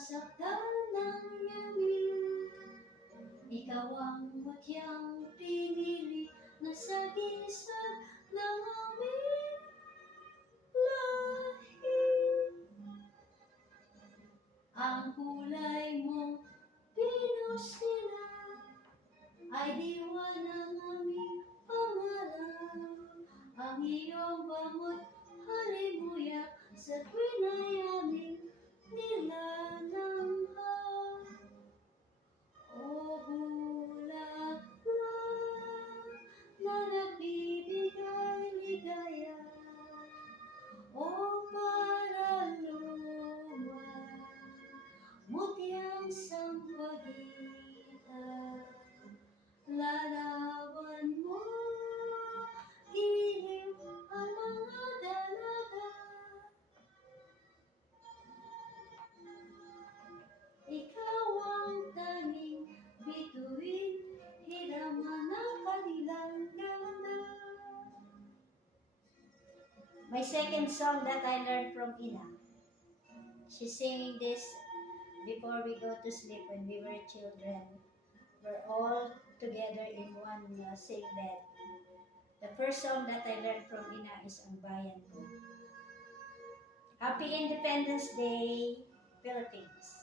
nasaktan ng yamin. Ikaw ang mutyang pinili na sagisag ng aming lahi. Ang kulay mong pinusila ay diwa ng aming pangarap. Ang iyong bamot halimuyak sa tuwin ay aming nilalamham. O bulaklak na nagbibigay ligaya, o paraluma, mutyang sampagitan, larawan mo, giliw ang mga dalaga. Ikaw ang tanging bituin, hiraman ang kanilang ganda. My second song that I learned from Ina. She's singing this before we go to sleep when we were children. We're all together in one same bed. The first song that I learned from Ina is Ang Bayan Ko. Happy Independence Day, Philippines.